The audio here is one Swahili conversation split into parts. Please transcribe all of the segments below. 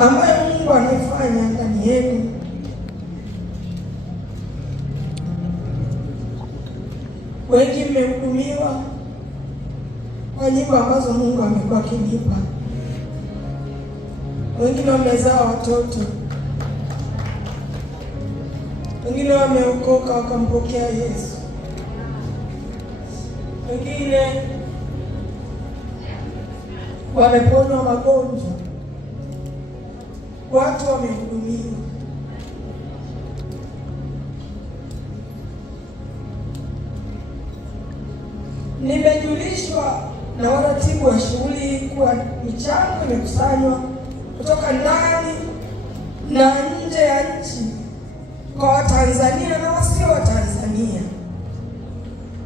ambayo Mungu amefanya ndani yenu. Wengi mmehudumiwa kwa nyimbo ambazo Mungu amekuwa akinipa. Wengine wamezaa watoto, wengine wameokoka wakampokea Yesu, wengine wameponywa magonjwa, watu wamehudumiwa. Nimejulishwa na waratibu wa shughuli kuwa michango imekusanywa kutoka ndani na nje ya nchi kwa Watanzania na wasio wa Tanzania.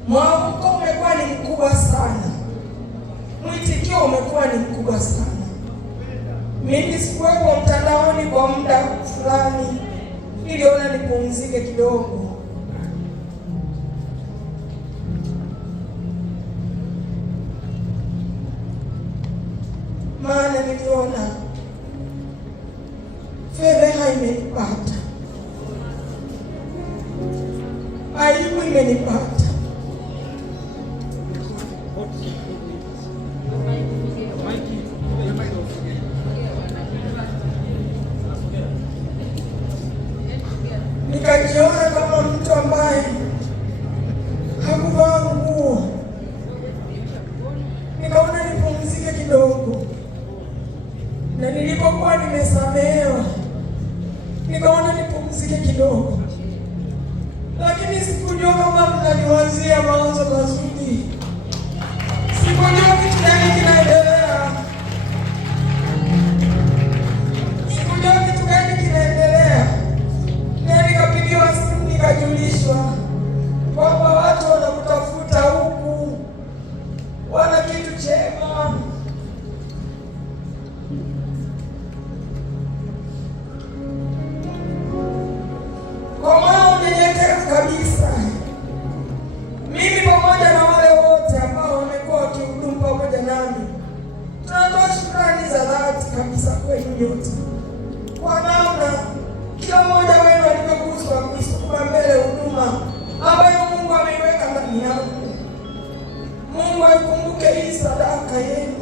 Mwamko umekuwa ni mkubwa sana, mwitikio umekuwa ni mkubwa sana. Mimi sikuwepo mtandaoni kwa muda fulani, niliona nipumzike kidogo. Maana niliona fedheha imenipata, aibu imenipata. Nikajiona kama mtu ambaye hakuvaa nguo, nikaona nipumzike kidogo. Na nilipokuwa nimesamehewa, nikaona nipumzike kidogo, lakini sikujua kama mnaniwazia mawazo mazuri. Sikujua kitu gani kinaendelea, sikujua kitu gani kinaendelea. Na nikapigiwa simu nikajulishwa kwamba watu wanakutafuta huku, wana kitu chema. Kwa moyo unyenyekevu kabisa, mimi pamoja na wale wote ambao wamekuwa wakihudumu pamoja nami, tunatoa shukrani za dhati kabisa kwenu nyote kwa namna kila mmoja wenu alivyoguswa kuisukuma mbele huduma ambayo Mungu ameiweka ndani yangu. Mungu aikumbuke hii sadaka yenu.